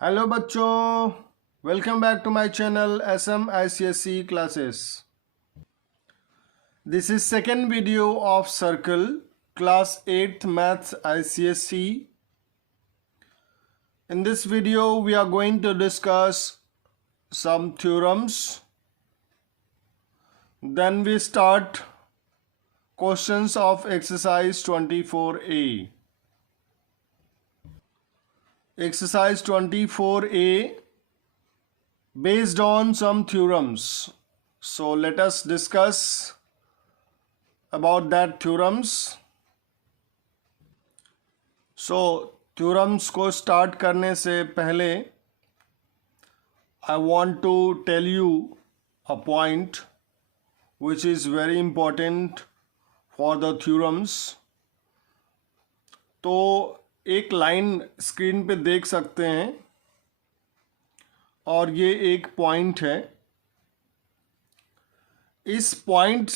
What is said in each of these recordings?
Hello बच्चों, welcome back to my channel SM ICSE classes. This is second video of circle class 8th maths ICSE. In this video we are going to discuss some theorems. Then we start questions of exercise 24A. Exercise 24A based on some theorems. So let us discuss about that theorems. So theorems को start करने से पहले I want to tell you a point which is very important for the theorems. तो एक line screen पे देख सकते हैं और ये एक पॉइंट है। इस पॉइंट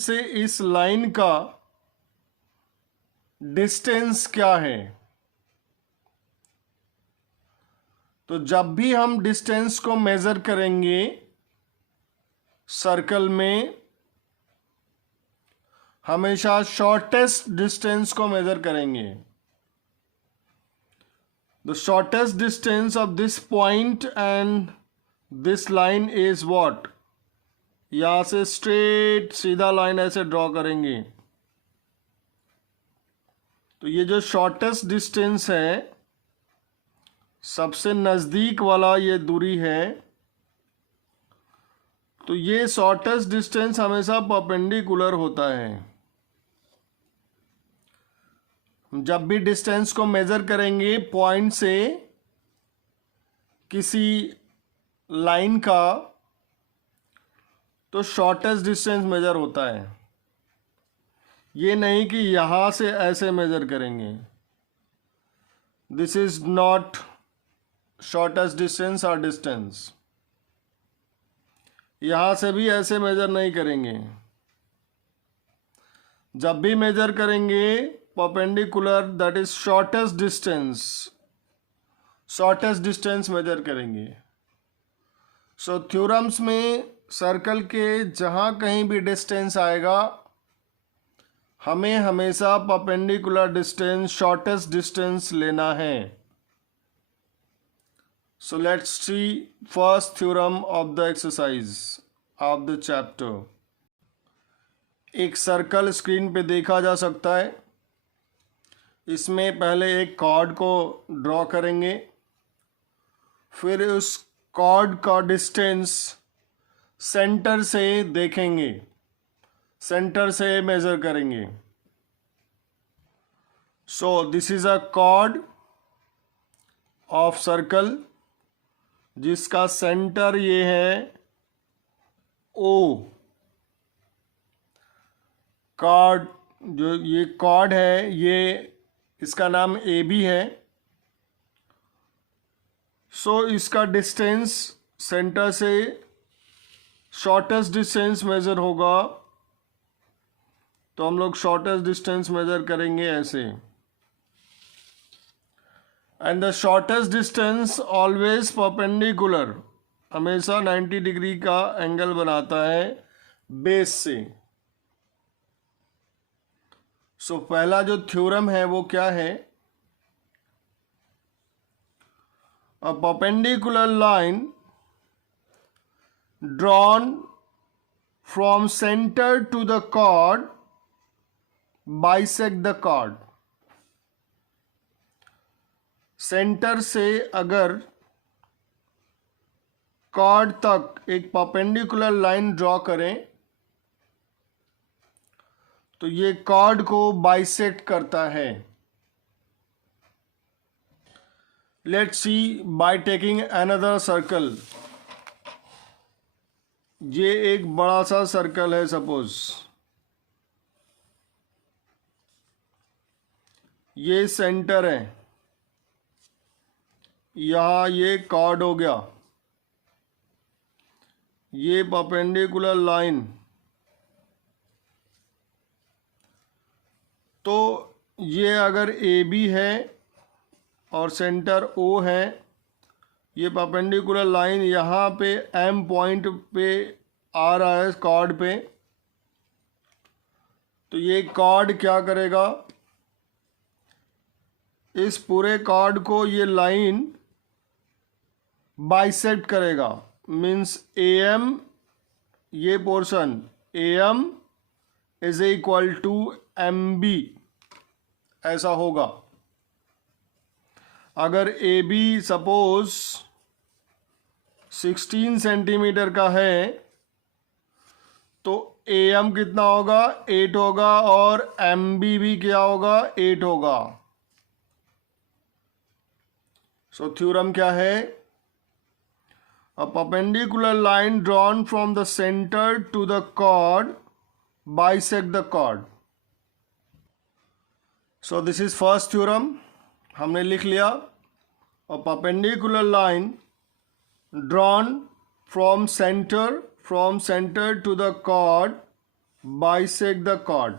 से इस लाइन का डिस्टेंस क्या है। तो जब भी हम डिस्टेंस को मेजर करेंगे सर्कल में, हमेशा शॉर्टेस्ट डिस्टेंस को मेजर करेंगे। The shortest distance of this point and this line is what. यहां से स्ट्रेट सीधा लाइन ऐसे ड्रॉ करेंगे तो ये जो शॉर्टेस्ट डिस्टेंस है, सबसे नज़दीक वाला ये दूरी है, तो ये शॉर्टेस्ट डिस्टेंस हमेशा परपेंडिकुलर होता है। जब भी डिस्टेंस को मेजर करेंगे पॉइंट से किसी लाइन का, तो शॉर्टेस्ट डिस्टेंस मेजर होता है। ये नहीं कि यहां से ऐसे मेजर करेंगे। This is not shortest distance और डिस्टेंस। यहां से भी ऐसे मेजर नहीं करेंगे। जब भी मेजर करेंगे perpendicular, that is shortest distance measure करेंगे। सो थ्योरम्स में सर्कल के जहां कहीं भी डिस्टेंस आएगा, हमें हमेशा परपेंडिकुलर डिस्टेंस, शॉर्टेस्ट डिस्टेंस लेना है। So let's see first theorem of the exercise of the chapter. एक सर्कल स्क्रीन पे देखा जा सकता है। इसमें पहले एक कॉर्ड को ड्रॉ करेंगे, फिर उस कॉर्ड का डिस्टेंस सेंटर से देखेंगे, सेंटर से मेजर करेंगे। सो this is a cord of circle जिसका सेंटर ये है O। कॉर्ड, जो ये कॉर्ड है, ये इसका नाम AB है। सो इसका डिस्टेंस सेंटर से शॉर्टेस्ट डिस्टेंस मेजर होगा, तो हम लोग शॉर्टेस्ट डिस्टेंस मेजर करेंगे ऐसे। And the shortest distance always perpendicular, हमेशा 90 डिग्री का एंगल बनाता है बेस से। सो पहला जो थ्योरम है वो क्या है? A perpendicular line drawn from center to the chord bisect the chord। Centre से अगर कॉर्ड तक एक परपेंडिकुलर लाइन ड्रॉ करें तो ये कॉर्ड को बाइसेक्ट करता है। Let's see by taking another circle. ये एक बड़ा सा सर्कल है, सपोज ये सेंटर है, यहां ये कॉर्ड हो गया, ये परपेंडिकुलर लाइन। तो ये अगर ए बी है और सेंटर ओ है, ये परपेंडिकुलर लाइन यहाँ पे एम पॉइंट पे आ रहा है कॉर्ड पे, तो ये कॉर्ड क्या करेगा, इस पूरे कॉर्ड को ये लाइन बाइसेक्ट करेगा। मीन्स ए एम, ये portion A M is equal to M B, ऐसा होगा। अगर ए बी सपोज 16 सेंटीमीटर का है तो ए एम कितना होगा, 8 होगा, और एम बी भी क्या होगा, 8 होगा। सो थ्योरम क्या है, a perpendicular line drawn from the center to the chord bisect the chord. So this is first theorem, हमने लिख लिया। a perpendicular line drawn from center to the chord bisect the chord,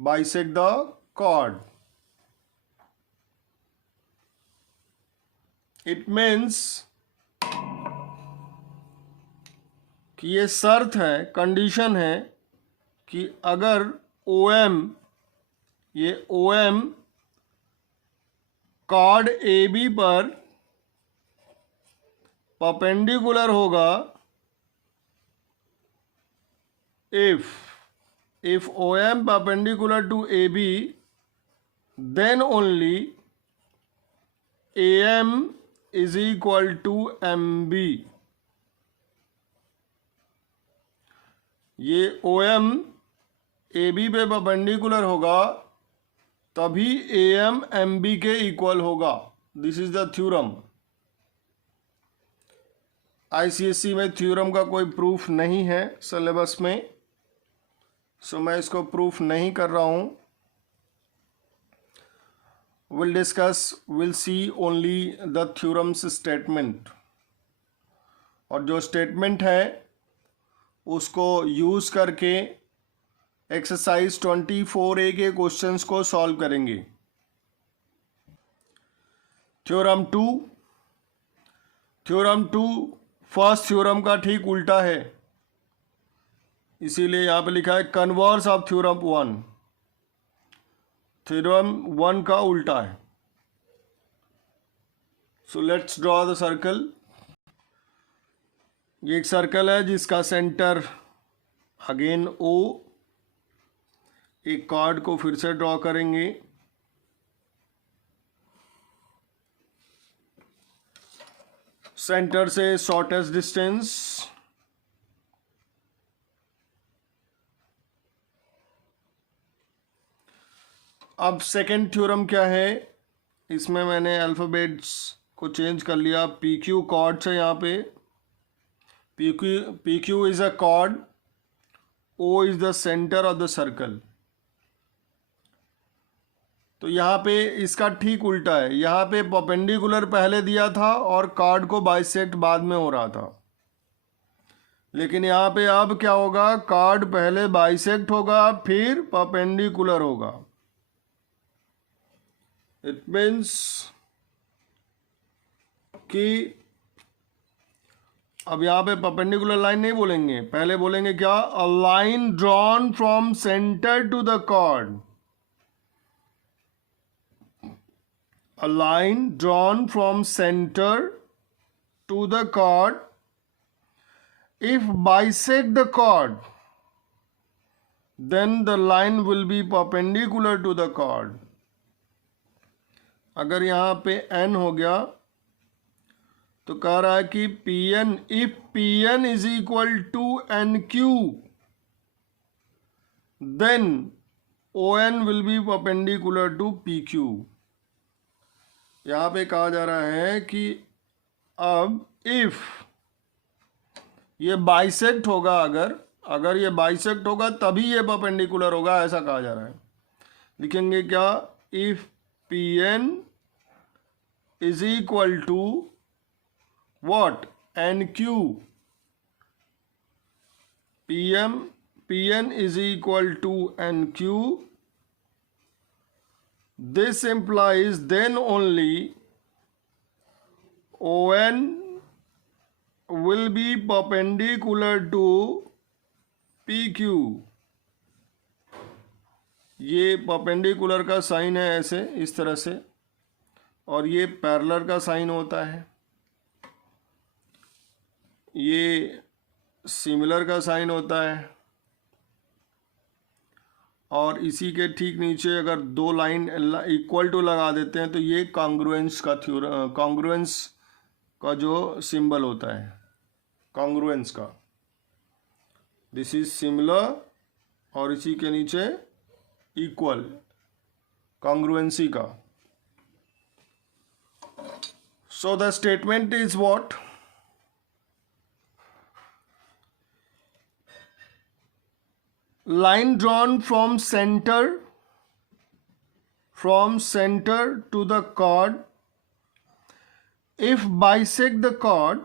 bisect the chord. It means कि ये शर्त है, condition है कि अगर OM, ये OM कॉर्ड AB पर परपेंडिकुलर होगा, if OM perpendicular to AB, then only AM is equal to MB. ये OM AB पे परपेंडिकुलर होगा तभी AM MB के इक्वल होगा। This is the theorem. ICSE में थ्योरम का कोई प्रूफ नहीं है सिलेबस में, सो मैं इसको प्रूफ नहीं कर रहा हूँ। we'll see only the theorem's statement, और जो स्टेटमेंट है उसको यूज़ करके एक्सरसाइज 24A के क्वेश्चंस को सॉल्व करेंगे। थ्योरम टू फर्स्ट थ्योरम का ठीक उल्टा है, इसीलिए यहाँ पे लिखा है कन्वर्स ऑफ थ्योरम 1। थ्योरम 1 का उल्टा है। So let's draw the circle. ये एक सर्कल है जिसका सेंटर अगेन O। एक कॉर्ड को फिर से ड्रॉ करेंगे। सेंटर से शॉर्टेस्ट डिस्टेंस, अब सेकेंड थ्योरम क्या है, इसमें मैंने अल्फ़ाबेट्स को चेंज कर लिया। PQ कॉर्ड से यहाँ पे PQ is a cord, O is the centre of the circle. तो यहाँ पे इसका ठीक उल्टा है, यहाँ पे परपेंडिकुलर पहले दिया था और कॉर्ड को बाइसेक्ट बाद में हो रहा था, लेकिन यहाँ पे अब क्या होगा, कॉर्ड पहले बाइसेक्ट होगा फिर परपेंडिकुलर होगा। इट मीन्स कि अब यहाँ पे परपेंडिकुलर लाइन नहीं बोलेंगे, पहले बोलेंगे क्या, a line drawn from centre to the chord. A line drawn from center to the chord, if bisect the chord, then the line will be perpendicular to the chord. अगर यहाँ पे N हो गया तो कह रहा है कि PN, if PN is equal to NQ, then ON will be perpendicular to PQ. यहाँ पे कहा जा रहा है कि अब इफ ये बाइसेक्ट होगा, अगर ये बाइसेक्ट होगा तभी ये परपेंडिकुलर होगा, ऐसा कहा जा रहा है। लिखेंगे क्या, if PN is equal to what, NQ। PN is equal to NQ, this implies then only ON will be perpendicular to PQ. ये परपेंडिकुलर का साइन है ऐसे इस तरह से, और ये पैरेलल का साइन होता है, ये सिमिलर का साइन होता है, और इसी के ठीक नीचे अगर दो लाइन इक्वल टू लगा देते हैं तो ये कॉन्ग्रुएंस का कॉन्ग्रुएंस का जो सिंबल होता है, कॉन्ग्रुएंस का, दिस इज सिमिलर, और इसी के नीचे इक्वल, कॉन्ग्रुएंसी का. So the statement is what? Line drawn from center to the chord, if bisect the chord,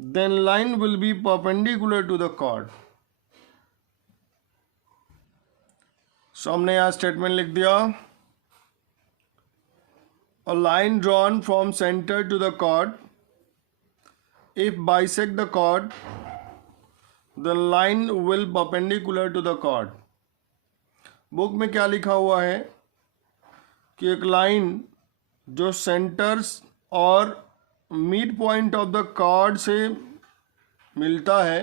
then line will be perpendicular to the chord. So हमने यहाँ statement लिख दिया, a line drawn from center to the chord, if bisect the chord, the line will perpendicular to the chord. Book में क्या लिखा हुआ है कि एक लाइन जो सेंटर्स और mid point of the chord से मिलता है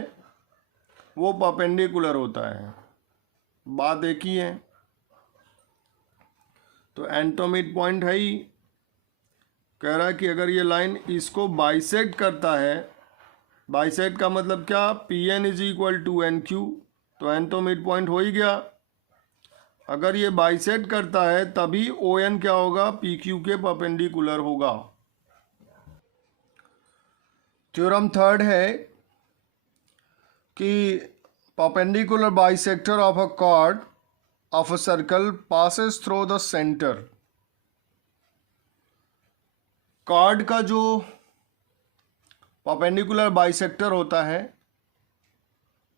वो परपेंडिकुलर होता है. बात एक ही है, तो एंड तो मिड पॉइंट है ही. कह रहा है कि अगर ये लाइन इसको बाइसेक्ट करता है, बाइसेक्ट का मतलब क्या, P N is equal to N Q, तो एन तो मिड पॉइंट हो ही गया. अगर ये बाइसेक्ट करता है तभी ओ एन क्या होगा, पी क्यू के परपेंडिकुलर होगा. थ्योरम थर्ड है कि perpendicular bisector of a chord of a circle passes through the centre. chord का जो परपेंडिकुलर बाइसेक्टर होता है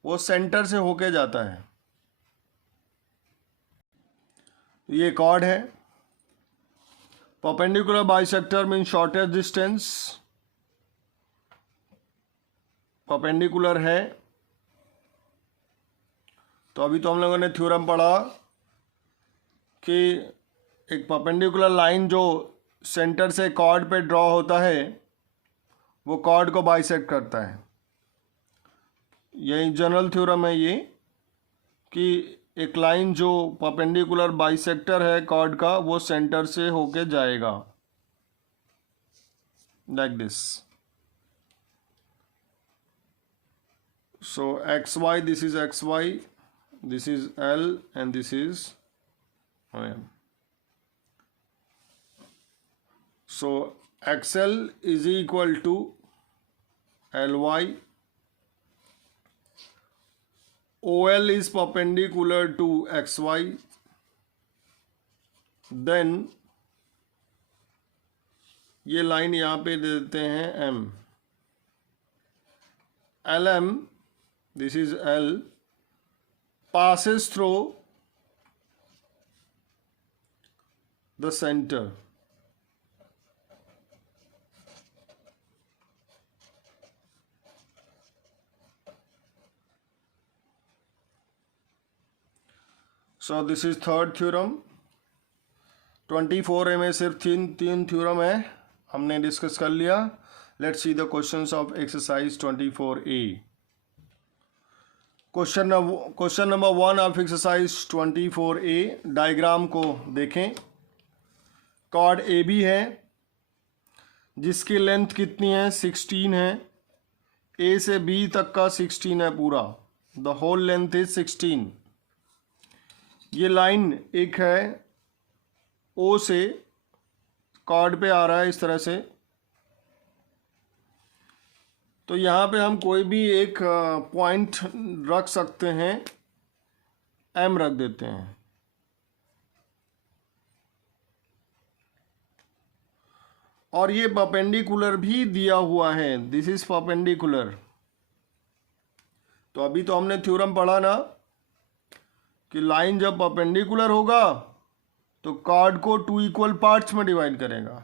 वो सेंटर से होके जाता है. ये chord है. Perpendicular bisector mean shortest distance, perpendicular है. तो अभी तो हम लोगों ने थ्योरम पढ़ा कि एक परपेंडिकुलर लाइन जो सेंटर से chord पे ड्रॉ होता है वो chord को बाइसेक्ट करता है. यही जनरल थ्योरम है ये कि एक लाइन जो परपेंडिकुलर बाइसेक्टर है chord का वो सेंटर से होके जाएगा, like this. So X Y, this is X Y, this is L and this is M. So XL is equal to LY. OL is perpendicular to XY. Then ये line यहाँ पे दे देते हैं M. LM, this is L, passes through the center. So this is third theorem. 24A में सिर्फ तीन theorem है, हमने डिस्कस कर लिया. Let's see the questions of exercise 24A. Question number 1 of exercise 24A. Diagram को देखें. chord AB है जिसकी लेंथ कितनी है, 16 है. A से B तक का 16 है पूरा, द होल लेंथ इज 16. ये लाइन एक है O से chord पे आ रहा है इस तरह से. तो यहाँ पे हम कोई भी एक पॉइंट रख सकते हैं, M रख देते हैं. और ये परपेंडिकुलर भी दिया हुआ है, दिस इज परपेंडिकुलर. तो अभी तो हमने थ्योरम पढ़ा ना कि लाइन जब परपेंडिकुलर होगा तो कॉर्ड को 2 इक्वल पार्ट्स में डिवाइड करेगा।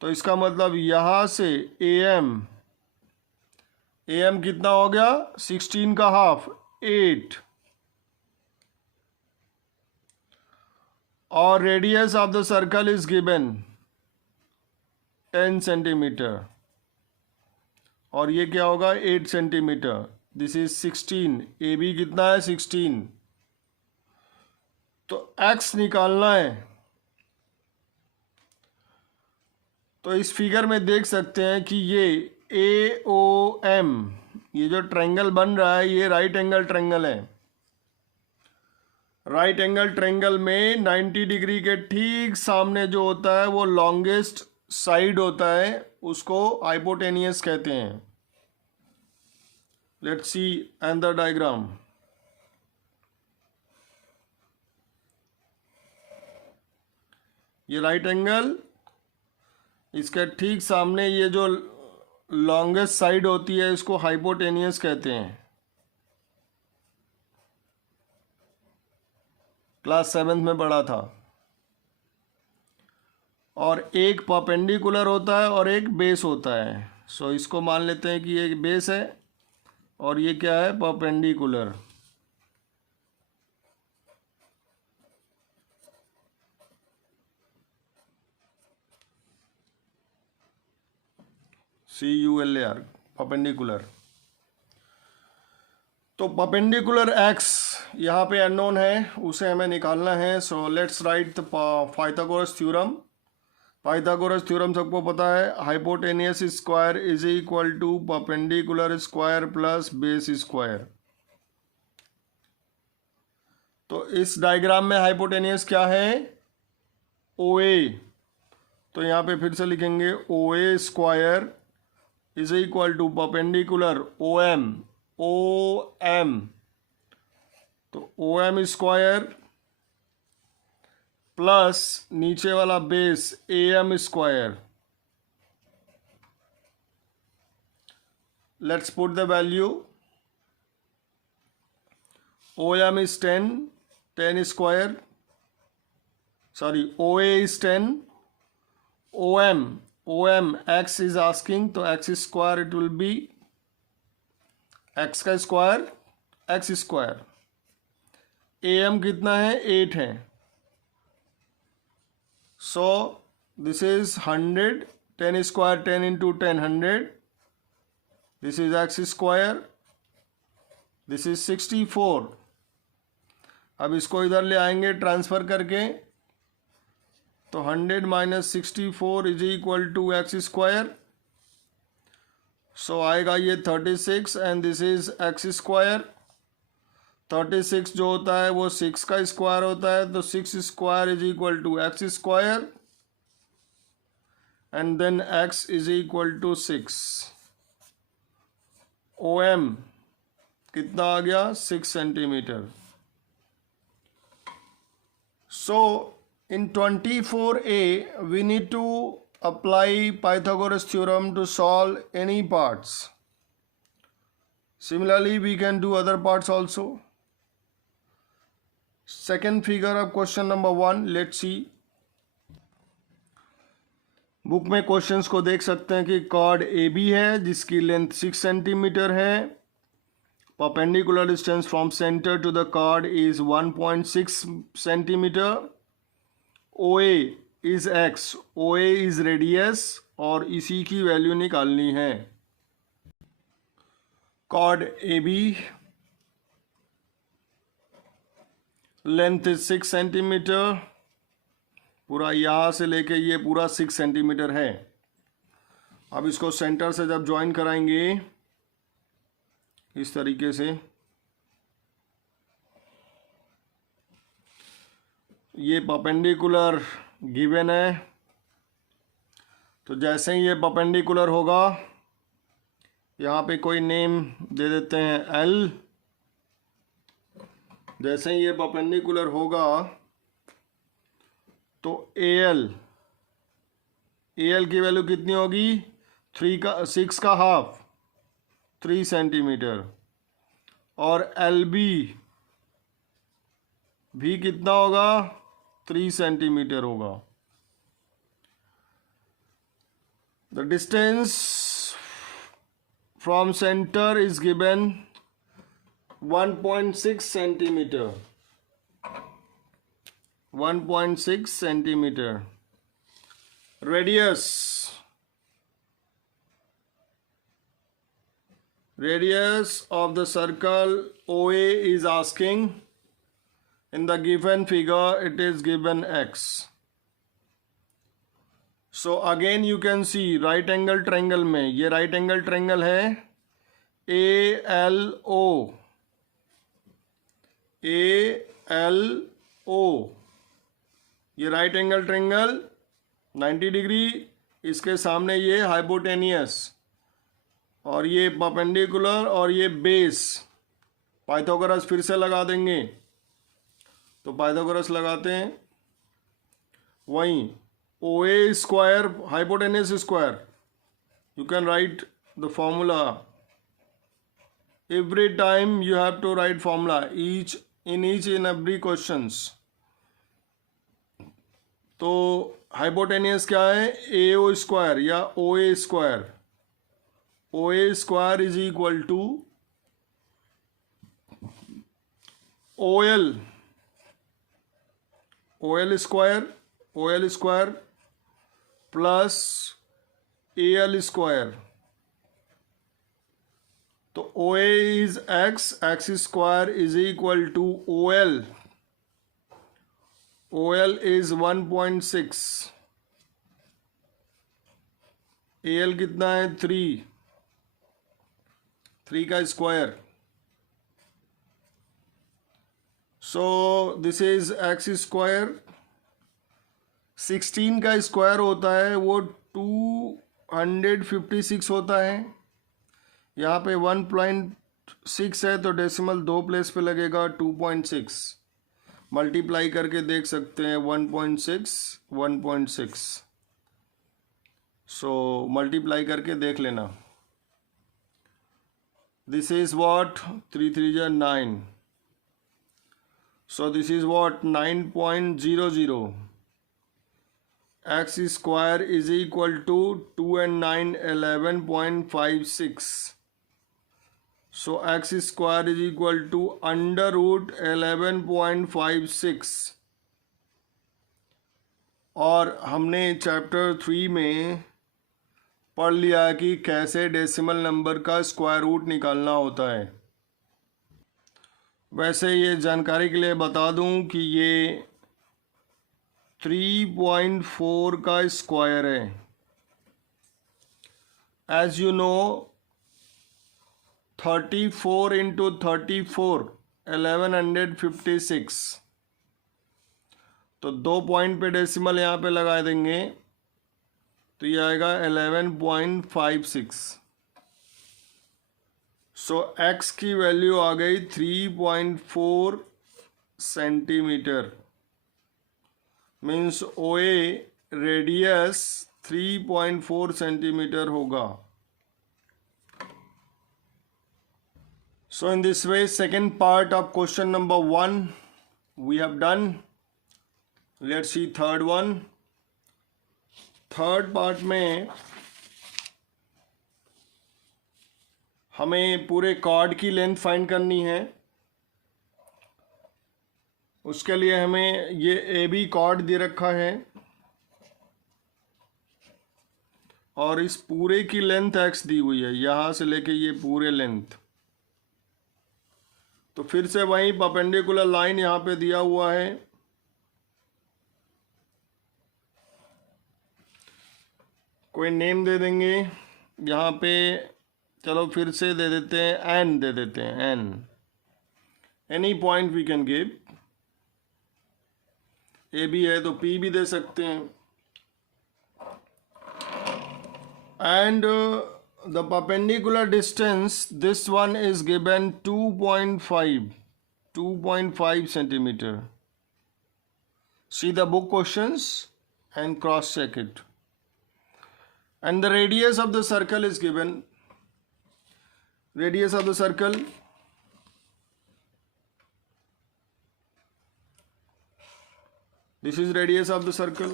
तो इसका मतलब यहाँ से AM कितना हो गया, 16 का हाफ 8, और radius of the circle is given 10 centimetre, और ये क्या होगा 8 सेंटीमीटर। दिस इज 16, AB कितना है 16। तो x निकालना है। तो इस फिगर में देख सकते हैं कि ये AOM, ये जो ट्रायंगल बन रहा है ये राइट एंगल ट्रायंगल है। राइट एंगल ट्रायंगल में 90 डिग्री के ठीक सामने जो होता है वो लॉन्गेस्ट साइड होता है, उसको हाइपोटेनियस कहते हैं। Let's see another diagram. ये राइट एंगल, इसके ठीक सामने ये जो लॉन्गेस्ट साइड होती है इसको हाइपोटेनियस कहते हैं। क्लास 7 में पढ़ा था। और एक परपेंडिकुलर होता है और एक बेस होता है। सो इसको मान लेते हैं कि ये बेस है और ये क्या है परपेंडिकुलर। CULAR, perpendicular. तो परपेंडिकुलर एक्स यहाँ पे अननोन है, उसे हमें निकालना है। So let's write the Pythagoras theorem. Pythagoras theorem सबको पता है, hypotenuse square is equal to perpendicular square plus base square. तो इस डायग्राम में हाइपोटेनियस क्या है OA। तो यहाँ पे फिर से लिखेंगे OA square is equal to perpendicular OM। तो OM स्क्वायर प्लस नीचे वाला base AM square. Let's put the value. OM is 10 square, sorry OA is 10, OM x is asking, तो x square it will be x का square x square. AM कितना है 8 है। So this is 100, 10 square 10 into 10 100। This is x square, this is 64। अब इसको इधर ले आएंगे ट्रांसफर करके, तो 100 minus 64 is equal to x square. So आएगा ये 36 and this is x square. 36 जो होता है वो 6 का स्क्वायर होता है, तो 6 square is equal to x square and then x is equal to 6। OM कितना आ गया 6 centimetre. So in 24A we need to apply Pythagoras theorem to solve any parts. Similarly we can do other parts also. Second figure of question number 1, let's see. Book में questions को देख सकते हैं कि chord AB है जिसकी length 6 centimetre है। Perpendicular distance from centre to the chord is 1.6 centimetre. OA is x, OA is radius, और इसी की वैल्यू निकालनी है। Chord AB length is 6 centimetre, पूरा यहाँ से लेके ये पूरा 6 सेंटीमीटर है। अब इसको सेंटर से जब ज्वाइन कराएंगे इस तरीके से, ये परपेंडिकुलर गिवन है, तो जैसे ही ये परपेंडिकुलर होगा यहाँ पे कोई नेम दे देते हैं L। जैसे ही ये परपेंडिकुलर होगा तो AL की वैल्यू कितनी होगी 6 का हाफ 3 सेंटीमीटर, और LB भी कितना होगा 3 सेंटीमीटर होगा। The distance from centre is given 1.6 centimetre, 1.6 centimetre. Radius of the circle OA is asking, in the given figure it is given x. So again you can see right angle triangle में, ये right angle triangle है ALO, ALO, ये right angle triangle 90 degree, इसके सामने ये hypotenuse और ये perpendicular और ये बेस। पाइथागोरस फिर से लगा देंगे, तो पाइथागोरस लगाते हैं। वहीं OA square hypotenuse square, you can write the formula. Every time you have to write formula each in every questions. तो हाइपोटेनियस क्या है? AO स्क्वायर या OA square. OA square is equal to OL square plus AL square। तो OA is x square is equal to OL is 1.6, AL कितना है? 3 का square. So this is x square. 16 का square होता है वो 256 होता है। यहाँ पे 1.6 है तो डेसिमल 2 प्लेस पे लगेगा, 2.6 मल्टीप्लाई करके देख सकते हैं 1.6। सो मल्टीप्लाई करके देख लेना। This is what? 3 3 is 9. So this is what? 9.00. X square is equal to 2 and 9 11.56. So x square is equal to under root 11.56। और हमने चैप्टर 3 में पढ़ लिया है कि कैसे डेसिमल नंबर का स्क्वायर रूट निकालना होता है। वैसे ये जानकारी के लिए बता दूं कि ये 3.4 का स्क्वायर है। एज यू नो 34 इंटू 34 1156, तो 2 पॉइंट पे डेसिमल यहाँ पे लगा देंगे तो ये आएगा 11.56। सो x की वैल्यू आ गई 3.4 centimetre. Means OA radius 3.4 centimetre होगा। So in this way second part of question number 1 we have done. Let's see third one. Third part में हमें पूरे कार्ड की लेंथ फाइंड करनी है। उसके लिए हमें ये AB कार्ड दे रखा है और इस पूरे की लेंथ x दी हुई है, यहाँ से लेके ये पूरे लेंथ। तो फिर से वही परपेंडिकुलर लाइन यहाँ पे दिया हुआ है। कोई नेम दे देंगे यहाँ पे, चलो फिर से दे देते हैं n, दे देते हैं n। Any point we can give. A भी है तो P भी दे सकते हैं। And the perpendicular distance this one is given 2.5 centimetre. See the book questions and cross check it. And the radius of the circle is given. Radius of the circle This is radius of the circle.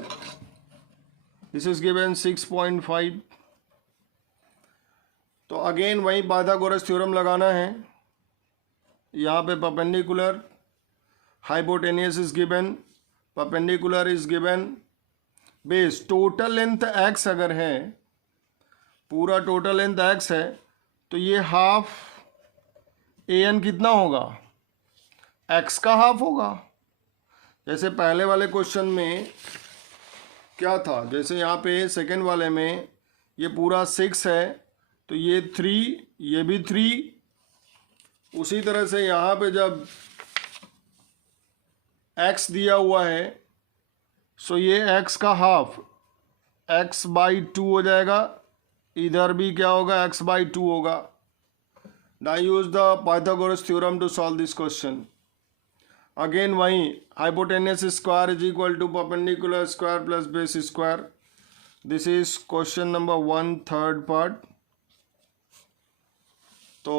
This is given 6.5. तो again वही Pythagoras theorem लगाना है. यहाँ पे perpendicular, hypotenuse is given, perpendicular is given, base total length x अगर है, पूरा total length x है, तो ये हाफ an कितना होगा, x का हाफ होगा. जैसे पहले वाले क्वेश्चन में क्या था, जैसे यहाँ पे सेकेंड वाले में ये पूरा 6 है, तो ये 3, ये भी 3. उसी तरह से यहाँ पे जब x दिया हुआ है, सो ये x का हाफ x/2 हो जाएगा. इधर भी क्या होगा, x/2 होगा. Now use the Pythagoras theorem to solve this question. Again वही hypotenuse square is equal to perpendicular square plus base square. This is question number 1 third part. तो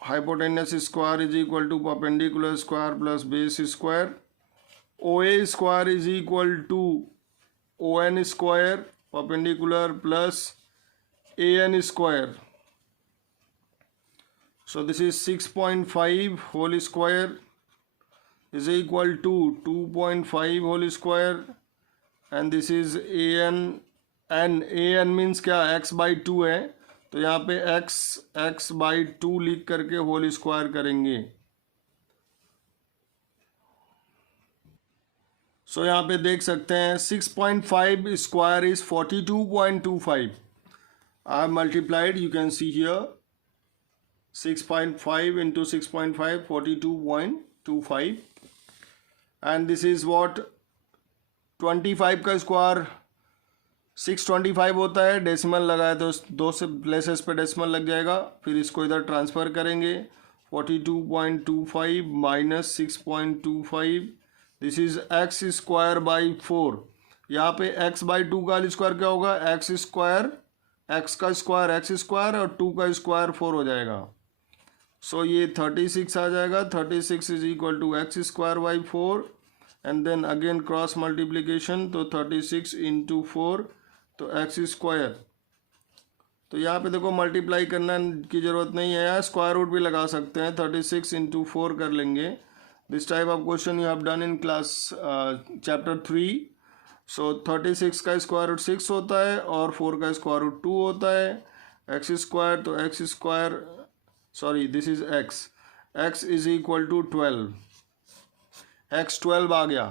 hypotenuse square is equal to perpendicular square plus base square. OA square is equal to ON square perpendicular plus AN square. So this is 6.5 whole square is equal to 2.5 whole square, and this is AN, and AN means क्या, x/2 है, तो यहाँ पे x/2 लिख करके whole square करेंगे. सो यहाँ पे देख सकते हैं 6.5 square is 42.25. I have multiplied, you can see here 6.5 into 6.5, 42.25. And this is what 25 का स्क्वायर 625 होता है. डेसिमल लगाए तो दो से प्लेसेस पे डेसिमल लग जाएगा. फिर इसको इधर ट्रांसफ़र करेंगे. 42.25 minus 6.25, this is x square by 4. यहाँ पे x/2 का स्क्वायर क्या होगा, x स्क्वायर, x का स्क्वायर x स्क्वायर और 2 का स्क्वायर 4 हो जाएगा. सो ये 36 आ जाएगा. 36 is equal to x square by 4, and then again cross multiplication, तो 36 इंटू 4, तो x स्क्वायर. तो यहाँ पे देखो मल्टीप्लाई करना की ज़रूरत नहीं है, यहाँ स्क्वायर रूट भी लगा सकते हैं. 36 इंटू 4 कर लेंगे. This type of question you have done in class chapter 3. सो 36 का स्क्वायर रूट 6 होता है और 4 का स्क्वायर रूट 2 होता है. x स्क्वायर, तो x square, sorry this is x is equal to 12. x 12 आ गया,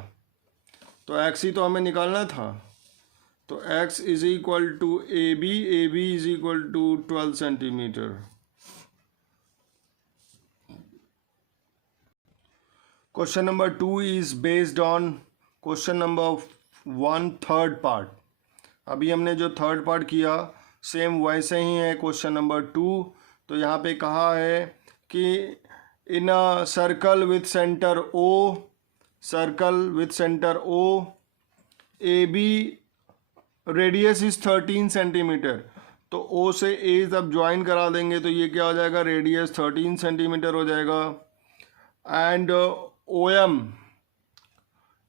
तो x ही तो हमें निकालना था. तो x is equal to AB is equal to 12 centimetre. Question number 2 is based on question number 1 third part. अभी हमने जो थर्ड पार्ट किया सेम वैसे ही है क्वेश्चन नंबर 2. तो यहाँ पे कहा है कि in a circle with centre O, AB radius is 13 centimetre. तो O से A जब ज्वाइन करा देंगे तो ये क्या हो जाएगा, रेडियस 13 सेंटीमीटर हो जाएगा. And OM,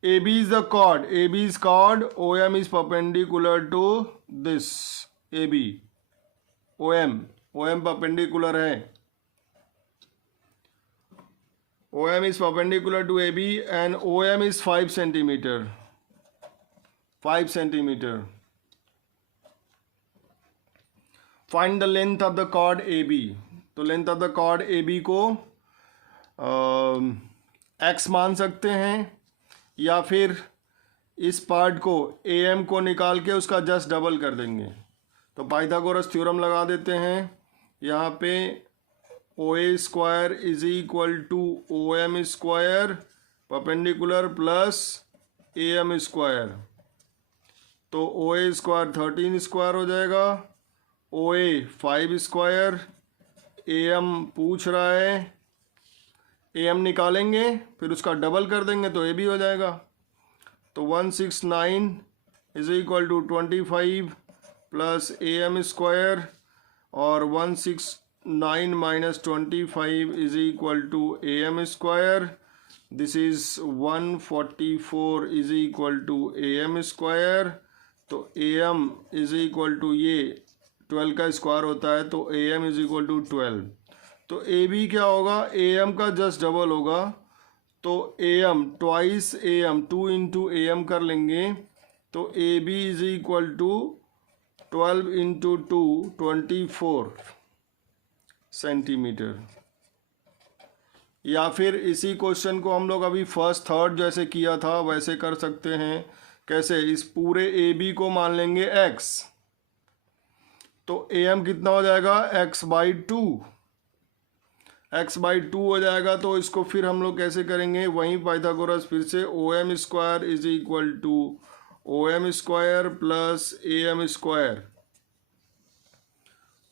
AB is the chord, AB is chord, OM is perpendicular to this AB. OM perpendicular है. OM is perpendicular to AB and OM is 5 centimeter. 5 centimeter. Find the length of the chord AB. तो length of the chord AB को x मान सकते हैं, या फिर इस part को AM को निकाल के उसका जस्ट डबल कर देंगे. तो पाइथागोरस थ्योरम लगा देते हैं. यहाँ पे OA square is equal to OM square perpendicular plus AM square. तो OA स्क्वायर 13 स्क्वायर हो जाएगा, OA 5 स्क्वायर. AM पूछ रहा है, AM निकालेंगे फिर उसका डबल कर देंगे तो AB हो जाएगा. तो 169 is equal to 25 plus AM square, और 169 minus 25 is equal to AM square. This is 144 is equal to AM square, तो AM इज इक्वल टू ये 12 का स्क्वायर होता है, तो AM इज इक्वल टू 12। तो AB क्या होगा, AM का जस्ट डबल होगा, तो AM twice AM 2 into AM कर लेंगे, तो AB is equal to 12 into 2 24 centimetre. या फिर इसी क्वेश्चन को हम लोग अभी फर्स्ट थर्ड जैसे किया था वैसे कर सकते हैं। कैसे, इस पूरे AB को मान लेंगे x, तो AM कितना हो जाएगा x/2, x/2 हो जाएगा। तो इसको फिर हम लोग कैसे करेंगे, वहीं पाइथागोरस फिर से OM square is equal to OM square plus AM square,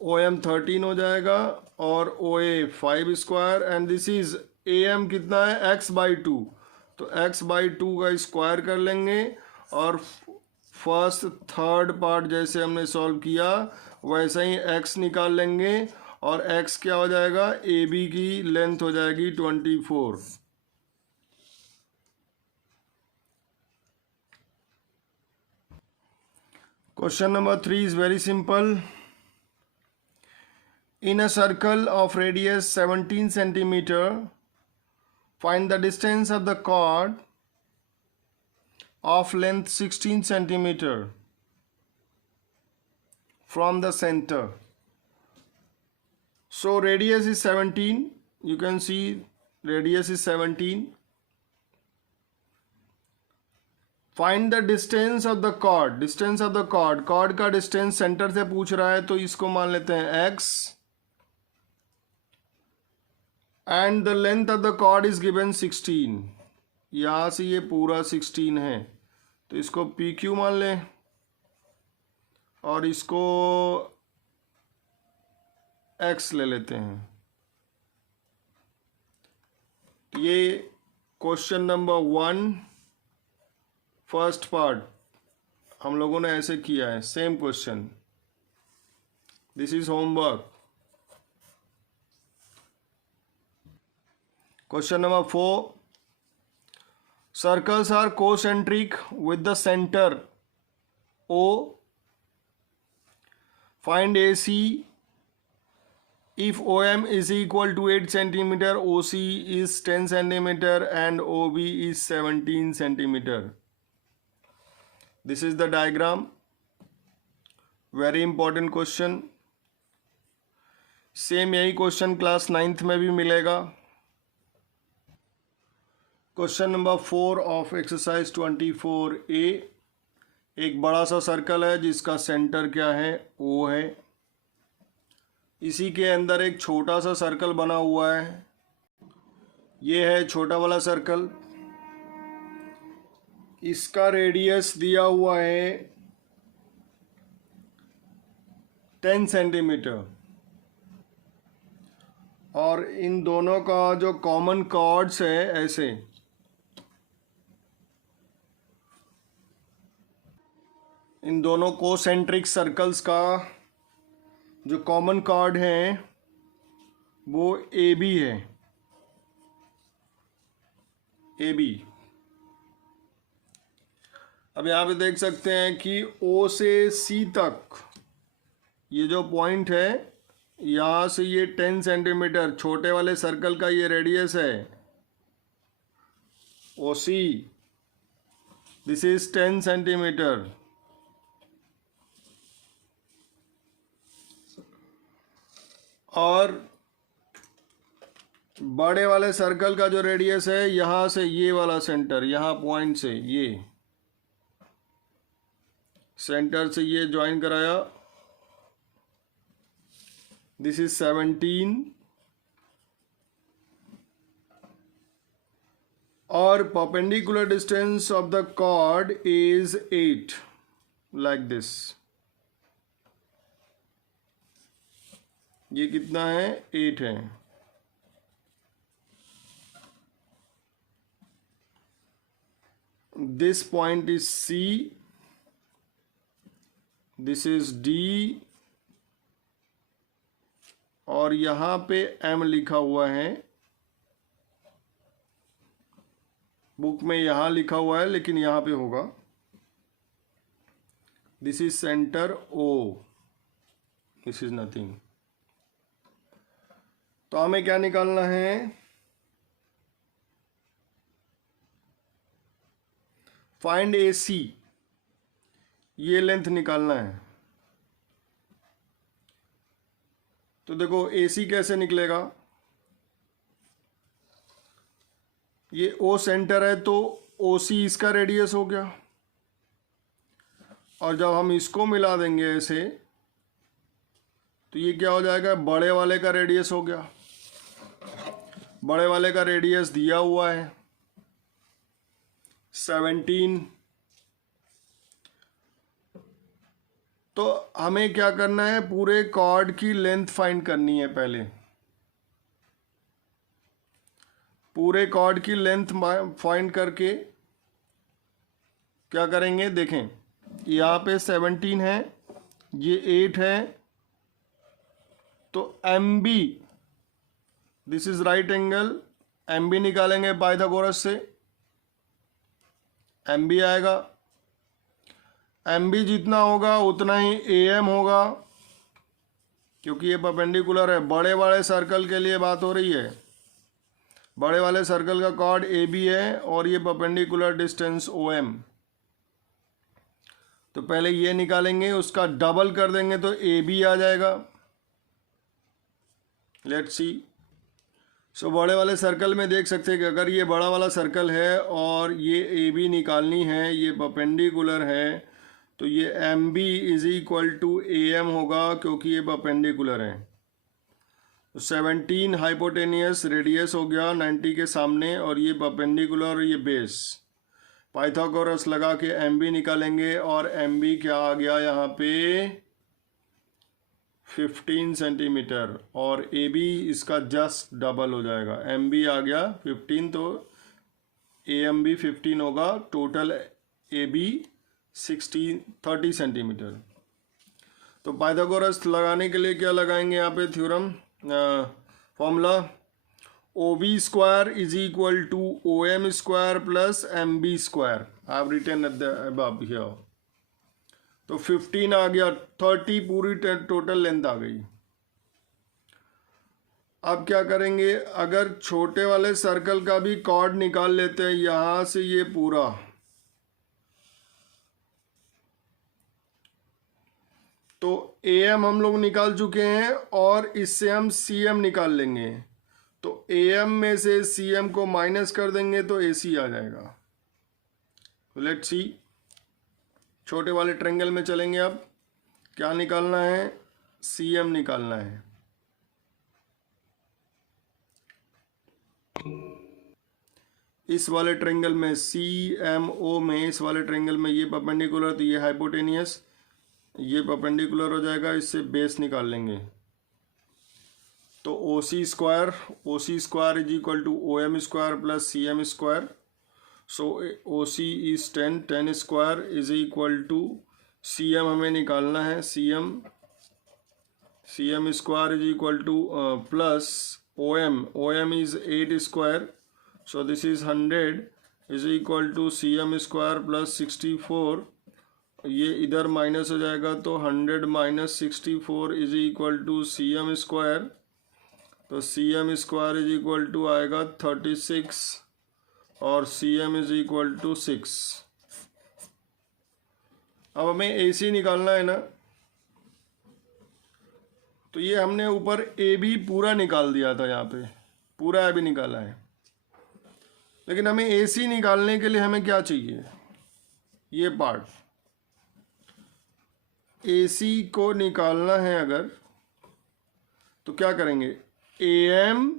OM 13 हो जाएगा और OA 5 square, and this is AM कितना है x/2, तो x/2 का स्क्वायर कर लेंगे और फर्स्ट थर्ड पार्ट जैसे हमने सॉल्व किया वैसे ही x निकाल लेंगे और x क्या हो जाएगा, AB की लेंथ हो जाएगी 24। Question number 3 is very simple. In a circle of radius 17 centimeter, find the distance of the chord of length 16 centimeter from the center. So radius is 17. You can see radius is 17. Find the distance of the chord. Distance of the chord. Chord का distance center से पूछ रहा है, तो इसको मान लेते हैं x. And the length of the chord is given 16। यहाँ से ये पूरा 16 है, तो इसको PQ मान लें और इसको x ले लेते हैं। ये क्वेश्चन नंबर 1 फर्स्ट पार्ट हम लोगों ने ऐसे किया है, same question. This is homework. Question number 4. Circles are concentric with the center O. Find AC if OM is equal to 8 centimeter, OC is 10 centimeter and OB is 17 centimeter. This is the diagram. Very important question. Same यही question class 9th में भी मिलेगा। Question number 4 of exercise 24A। एक बड़ा सा circle है जिसका centre क्या है, O है। इसी के अंदर एक छोटा सा सर्कल बना हुआ है, ये है छोटा वाला सर्कल। इसका रेडियस दिया हुआ है 10 सेंटीमीटर, और इन दोनों का जो कॉमन कॉर्ड्स है ऐसे, इन दोनों कोसेंट्रिक सर्कल्स का जो कॉमन कॉर्ड है वो AB है, AB। अब यहाँ पे देख सकते हैं कि O से C तक ये जो पॉइंट है, यहाँ से ये 10 सेंटीमीटर छोटे वाले सर्कल का ये रेडियस है OC, दिस इज 10 सेंटीमीटर। और बड़े वाले सर्कल का जो रेडियस है, यहाँ से ये वाला सेंटर, यहाँ पॉइंट से ये सेंटर से ये ज्वाइन कराया, दिस इज 17, और perpendicular distance of the chord is 8, like this. ये कितना है, 8 है। This point is C, this is D, और यहाँ पे M लिखा हुआ है। बुक में यहाँ लिखा हुआ है लेकिन यहाँ पे होगा this is centre O, this is nothing. तो हमें क्या निकालना है, फाइंड ए सी, ये लेंथ निकालना है। तो देखो ए सी कैसे निकलेगा, ये ओ सेंटर है तो ओ सी इसका रेडियस हो गया, और जब हम इसको मिला देंगे ऐसे तो ये क्या हो जाएगा, बड़े वाले का रेडियस हो गया। बड़े वाले का रेडियस दिया हुआ है 17। तो हमें क्या करना है, पूरे कॉर्ड की लेंथ फाइंड करनी है। पहले पूरे कॉर्ड की लेंथ फाइंड करके क्या करेंगे, देखें यहाँ पे 17 है, ये 8 है, तो M B, this is right angle, M B निकालेंगे पाइथागोरस से, एम बी आएगा। एम बी जितना होगा उतना ही ए एम होगा, क्योंकि ये परपेंडिकुलर है। बड़े वाले सर्कल के लिए बात हो रही है, बड़े वाले सर्कल का कॉर्ड ए बी है और ये परपेंडिकुलर डिस्टेंस ओ एम। तो पहले ये निकालेंगे, उसका डबल कर देंगे तो ए बी आ जाएगा। Let's see. सो बड़े वाले सर्कल में देख सकते हैं कि अगर ये बड़ा वाला सर्कल है और ये ए बी निकालनी है, ये परपेंडिकुलर है, तो ये M B is equal to A M होगा, क्योंकि ये परपेंडिकुलर है। 17 हाइपोटेनियस रेडियस हो गया 90 के सामने, और ये परपेंडिकुलर, ये बेस। पाइथागोरस लगा के एम बी निकालेंगे, और एम बी क्या आ गया यहाँ पे 15 सेंटीमीटर, और ए बी इसका जस्ट डबल हो जाएगा। एम बी आ गया 15 तो ए एम बी 15 होगा, टोटल ए बी 30 सेंटीमीटर। तो पाइथागोरस लगाने के लिए क्या लगाएंगे यहाँ पे theorem, formula O B square is equal to O M square plus M B square. I have written at the above here. तो 15 आ गया, 30 पूरी टोटल लेंथ आ गई। अब क्या करेंगे, अगर छोटे वाले सर्कल का भी कॉर्ड निकाल लेते हैं, यहां से ये पूरा, तो ए एम हम लोग निकाल चुके हैं और इससे हम सी एम निकाल लेंगे। तो ए एम में से सी एम को माइनस कर देंगे तो ए सी आ जाएगा। लेट्स सी, छोटे वाले ट्रायंगल में चलेंगे। अब क्या निकालना है, सी एम निकालना है। इस वाले ट्रायंगल में सी एम ओ में, इस वाले ट्रायंगल में ये परपेंडिकुलर, तो ये हाइपोटेनियस, ये परपेंडिकुलर हो जाएगा, इससे बेस निकाल लेंगे। तो O C square is equal to O M square plus C M square. So O C is 10 square is equal to C M हमें निकालना है, C M square is equal to plus O M is 8 square, so this is 100 is equal to C M square plus 64। ये इधर minus हो जाएगा, तो 100 minus 64 is equal to C M square. तो C M square is equal to आएगा 36 और C M is equal to 6। अब हमें ए सी निकालना है ना, तो ये हमने ऊपर ए बी पूरा निकाल दिया था, यहाँ पे पूरा ए बी निकाला है। लेकिन हमें ए सी निकालने के लिए हमें क्या चाहिए, ये पार्ट ए सी को निकालना है अगर, तो क्या करेंगे, A M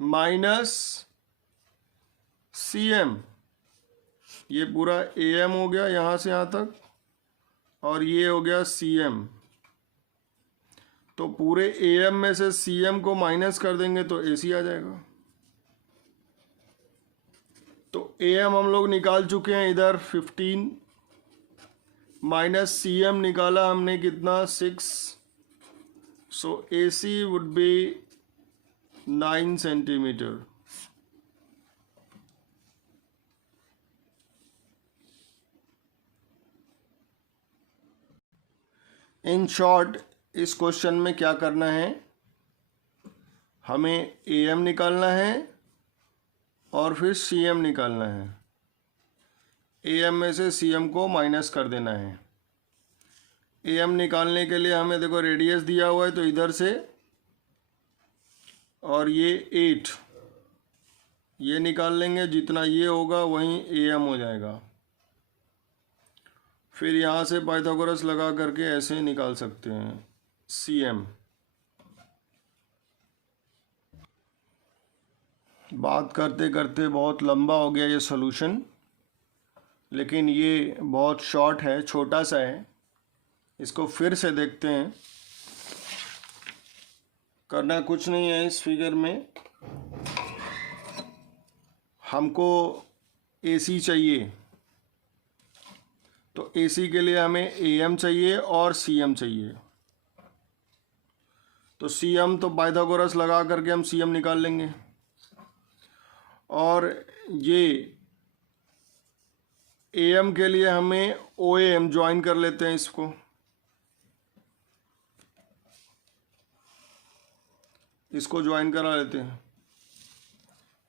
minus C M, ये पूरा ए एम हो गया यहाँ से यहाँ तक, और ये हो गया सी एम। तो पूरे ए एम में से सी एम को माइनस कर देंगे तो ए सी आ जाएगा। तो ए एम हम लोग निकाल चुके हैं इधर 15, माइनस सी एम निकाला हमने कितना 6, so A C would be 9 centimetre. In short इस क्वेश्चन में क्या करना है, हमें AM निकालना है और फिर CM निकालना है। AM में से CM को माइनस कर देना है। AM निकालने के लिए हमें देखो रेडियस दिया हुआ है, तो इधर से और ये 8 ये निकाल लेंगे, जितना ये होगा वहीं AM हो जाएगा। फिर यहाँ से पाइथागोरस लगा करके ऐसे निकाल सकते हैं CM। बात करते करते बहुत लंबा हो गया ये सॉल्यूशन, लेकिन ये बहुत शॉर्ट है, छोटा सा है। इसको फिर से देखते हैं। करना कुछ नहीं है। इस फिगर में हमको AC चाहिए, तो AC के लिए हमें AM चाहिए और CM चाहिए। तो CM तो पाइथागोरस लगा करके हम CM निकाल लेंगे, और ये AM के लिए हमें OAM ज्वाइन कर लेते हैं। इसको ज्वाइन करा लेते हैं,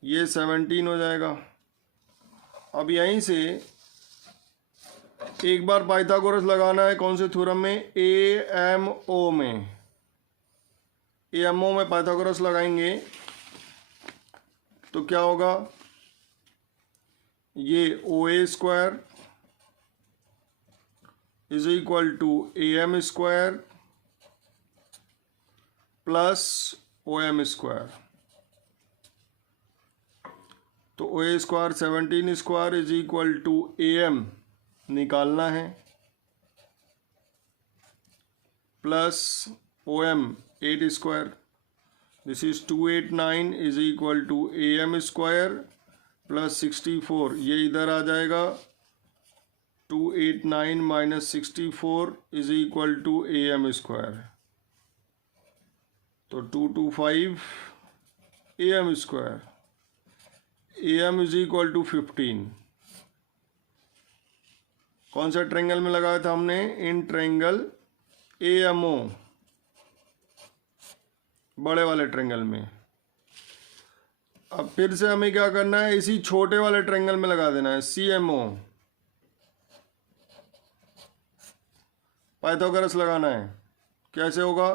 ये 17 हो जाएगा। अब यहीं से एक बार पाइथागोरस लगाना है, कौन से थ्योरम में, AMO में। AMO में पाइथागोरस लगाएंगे तो क्या होगा, ये OA square is equal to AM square plus OM square. तो OA square 17 square is equal to AM निकालना है, plus OM 8 square. This is 289 is equal to AM square plus 64, ये इधर आ जाएगा। 289 minus 64 is equal to AM square, तो 225 AM square. AM is equal to 15। कौन सा ट्रायंगल में लगाया था हमने, इन ट्रायंगल AMO, बड़े वाले ट्रायंगल में। अब फिर से हमें क्या करना है, इसी छोटे वाले ट्रायंगल में लगा देना है CMO। पाइथागोरस लगाना है, कैसे होगा,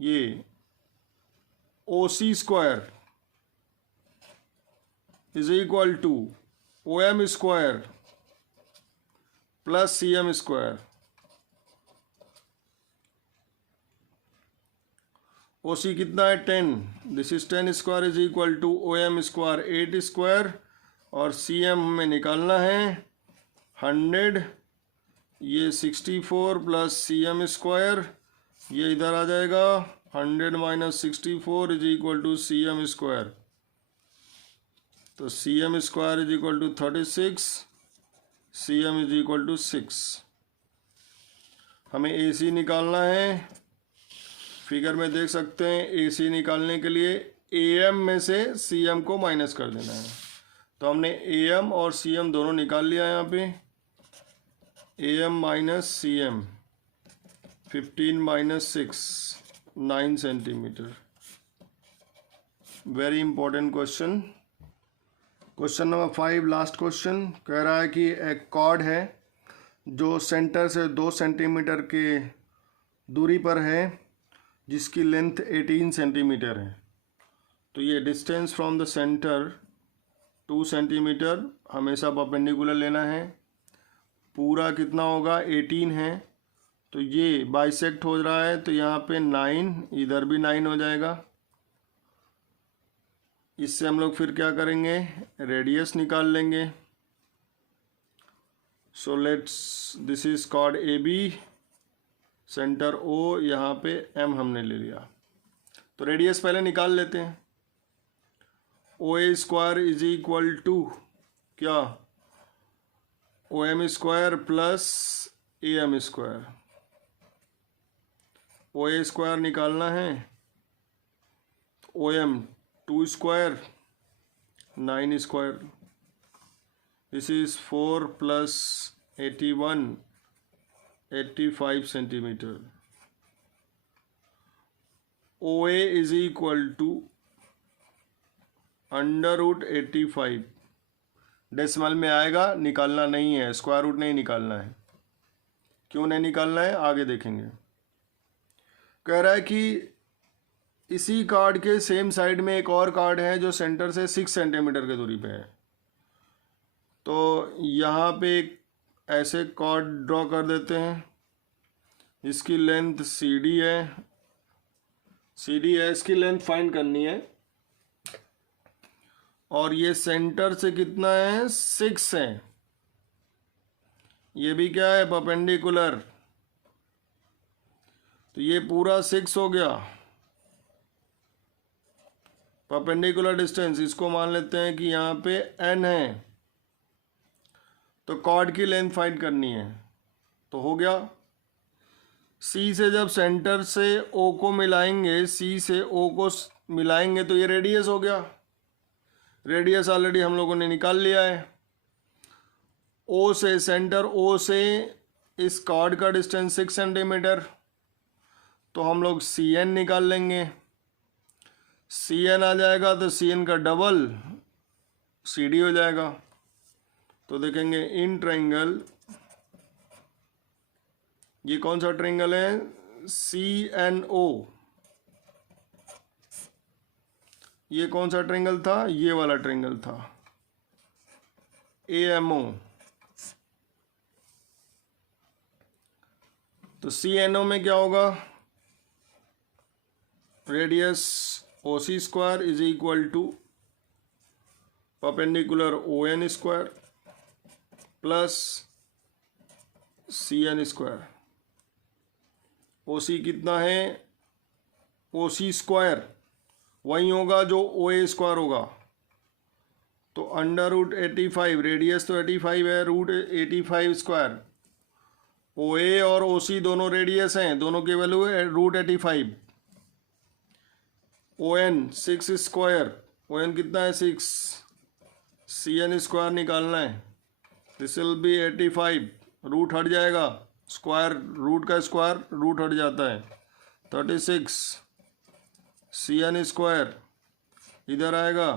ये OC square is equal to OM square plus CM square. OC कितना है, 10। This is 10 square is equal to OM square 8 square, और CM हमें निकालना है 100। ये 64 प्लस CM स्क्वायर, ये इधर आ जाएगा। 100 minus 64 is equal to CM square, तो CM square is equal to 36, CM is equal to 6। हमें AC निकालना है। फिगर में देख सकते हैं, AC निकालने के लिए AM में से CM को माइनस कर देना है। तो हमने AM और CM दोनों निकाल लिया यहाँ पे। AM minus CM, 15 minus 6, 9 centimetre. Very important question. Question number 5, last question. कह रहा है कि एक कॉर्ड है जो सेंटर से 2 सेंटीमीटर के दूरी पर है, जिसकी लेंथ 18 सेंटीमीटर है। तो ये distance from the centre 2 centimetre हमेशा परपेंडिकुलर लेना है। पूरा कितना होगा, 18 है, तो ये बाइसेक्ट हो रहा है, तो यहाँ पे 9, इधर भी 9 हो जाएगा। इससे हम लोग फिर क्या करेंगे, रेडियस निकाल लेंगे। So let's, this is chord AB, centre O, यहाँ पे M हमने ले लिया। तो रेडियस पहले निकाल लेते हैं। OA square is equal to क्या, OM square plus AM square. OA square निकालना है, OM 2 square 9 square. This is 4 plus 81, 85 centimetre. OA is equal to √85। Decimal में आएगा, निकालना नहीं है, स्क्वायर रूट नहीं निकालना है। क्यों नहीं निकालना है आगे देखेंगे। कह रहा है कि इसी कार्ड के सेम साइड में एक और कार्ड है जो सेंटर से 6 सेंटीमीटर की दूरी पे है। तो यहाँ पे एक ऐसे कार्ड ड्रॉ कर देते हैं, इसकी लेंथ CD है, इसकी लेंथ फाइंड करनी है। और ये सेंटर से कितना है, 6 है। ये भी क्या है, परपेंडिकुलर, तो ये पूरा 6 हो गया परपेंडिकुलर डिस्टेंस। इसको मान लेते हैं कि यहाँ पे n है, तो कॉर्ड की लेंथ फाइंड करनी है। तो हो गया, C से जब सेंटर से O को मिलाएंगे, C से O को मिलाएंगे तो ये रेडियस हो गया। रेडियस ऑलरेडी हम लोगों ने निकाल लिया है। O से, सेंटर O से इस कॉर्ड का डिस्टेंस 6 सेंटीमीटर, तो हम लोग CN निकाल लेंगे। CN आ जाएगा तो CN का डबल CD हो जाएगा। तो देखेंगे इन ट्रायंगल, ये कौन सा ट्रायंगल है, CNO। ये कौन सा ट्रायंगल था, ये वाला ट्रायंगल था AMO। तो CNO में क्या होगा, radius OC square is equal to perpendicular ON square plus CN square. OC कितना है, OC स्क्वायर वही होगा जो OA स्क्वायर होगा। तो √85, रेडियस तो 85 है, √85 स्क्वायर। OA और OC दोनों रेडियस हैं, दोनों की वैल्यू है √85। ON 6 स्क्वायर, ON कितना है 6, CN स्क्वायर निकालना है। दिस विल बी 85, रूट हट जाएगा, स्क्वायर रूट का स्क्वायर रूट हट जाता है, 36 CN स्क्वायर इधर आएगा।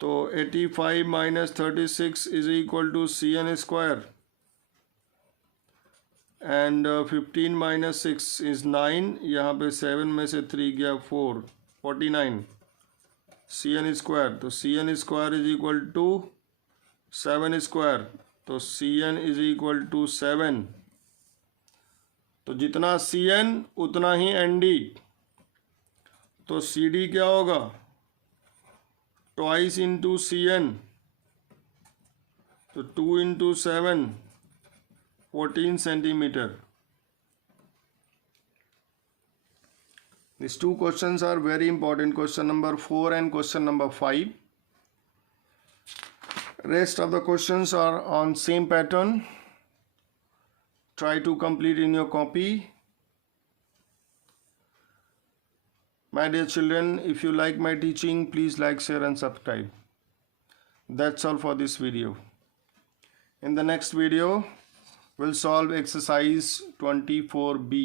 तो 85 minus 36 is equal to CN square and 15 minus 6 is 9। यहाँ पे 7 में से 3 गया 4, 49 CN स्क्वायर। तो CN square is equal to 7 square, तो CN इज इक्वल टू 7। तो जितना CN उतना ही ND। तो CD क्या होगा, ट्वाइस इंटू CN, तो 2 into 7, 14 centimeter. These two questions are very important, question number 4 and question number 5. Rest of the questions are on same pattern. Try to complete in your copy. My dear children, if you like my teaching, please like, share and subscribe. That's all for this video. In the next video, we'll solve exercise 24B.